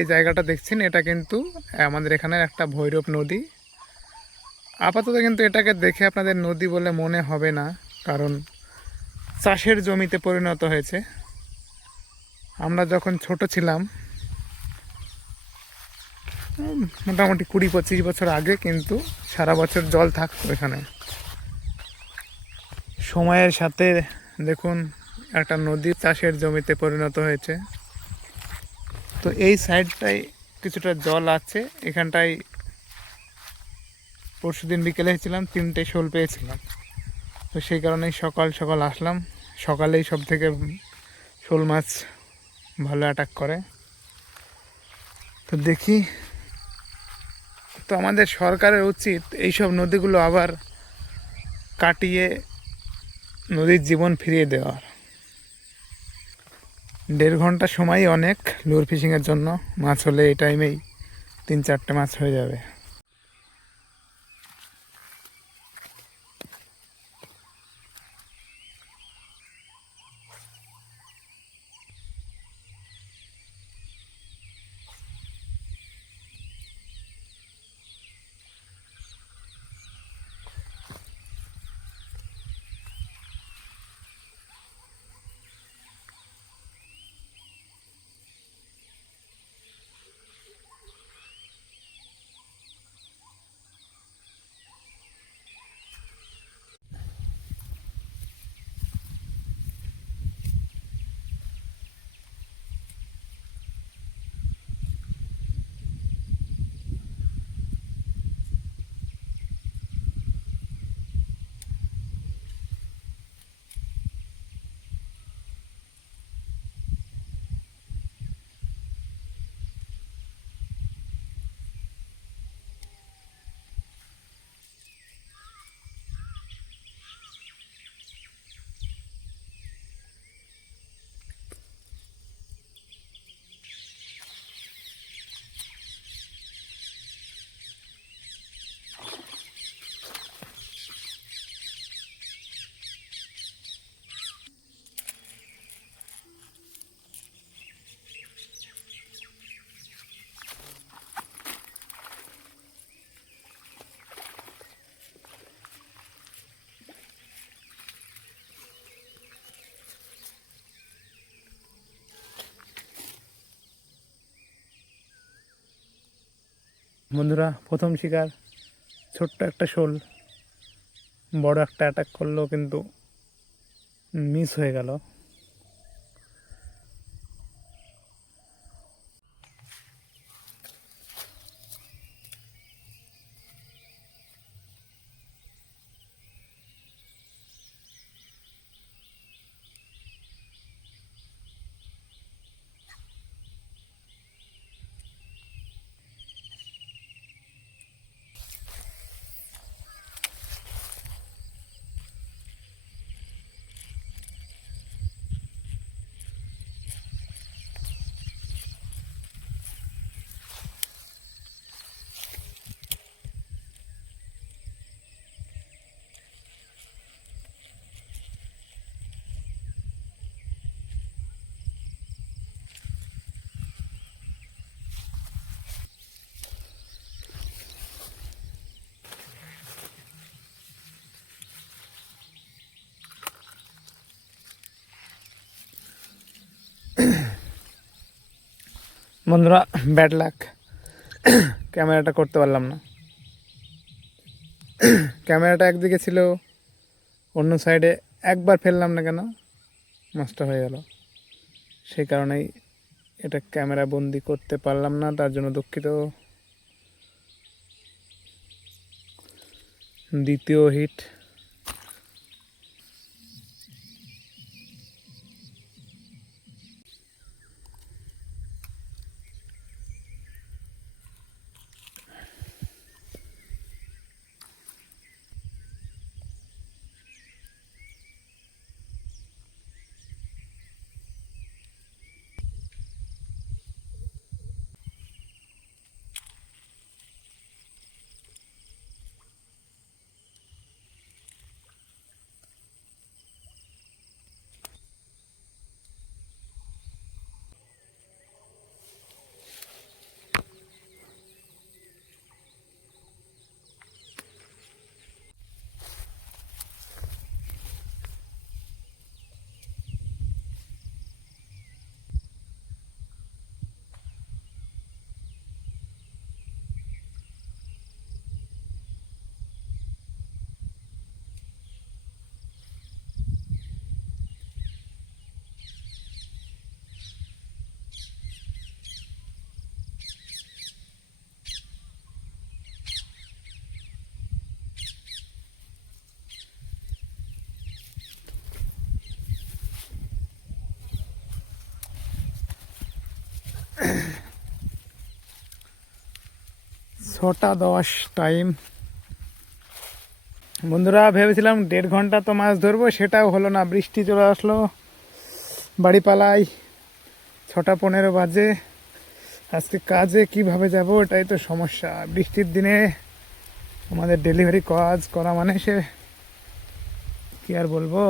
এই জায়গাটা দেখছেন, এটা কিন্তু আমাদের এখানের একটা ভৈরব নদী। আপাতত কিন্তু এটাকে দেখে আপনাদের নদী বলে মনে হবে না, কারণ চাষের জমিতে পরিণত হয়েছে। আমরা যখন ছোট ছিলাম, মোটামুটি 20-25 বছর আগে, কিন্তু সারা বছর জল থাকতো এখানে। সময়ের সাথে দেখুন একটা নদী চাষের জমিতে পরিণত হয়েছে। তো এই সাইডটায় কিছুটা জল আছে। এখানটায় পরশুদিন বিকেলে ছিলাম, 3টে শোল পেয়েছিলাম। তো সেই কারণেই সকাল সকাল আসলাম। সকালেই সব থেকে শোল মাছ ভালো অ্যাটাক করে। তো দেখি, তো আমাদের সরকারের উচিত এইসব নদীগুলো আবার কাটিয়ে নদীর জীবন ফিরিয়ে দেওয়ার। 1.5 ঘন্টা সময়ই অনেক লুর ফিশিংয়ের জন্য। মাছ হলে এই টাইমেই 3-4টে মাছ হয়ে যাবে। বন্ধুরা, প্রথম শিকার, ছোট্ট একটা শোল। বড় একটা অ্যাটাক করলেও কিন্তু মিস হয়ে গেল। বন্ধুরা, ব্যাড লাক, ক্যামেরাটা করতে পারলাম না। ক্যামেরাটা একদিকে ছিল, অন্য সাইডে একবার ফেললাম না কেন, নষ্ট হয়ে গেল। সেই কারণেই এটা ক্যামেরা বন্দি করতে পারলাম না, তার জন্য দুঃখিত। দ্বিতীয় হিট। 6:10 টাইম। বন্ধুরা ভেবেছিলাম 1.5 ঘন্টা তো মাছ ধরবো, সেটাও হলো না, বৃষ্টি চলে আসলো। বাড়ি পালাই, 6:15 বাজে। আজকে কাজে কিভাবে যাব এটাই তো সমস্যা। বৃষ্টির দিনে আমাদের ডেলিভারি কাজ করা মানে সে কি আর বলবো।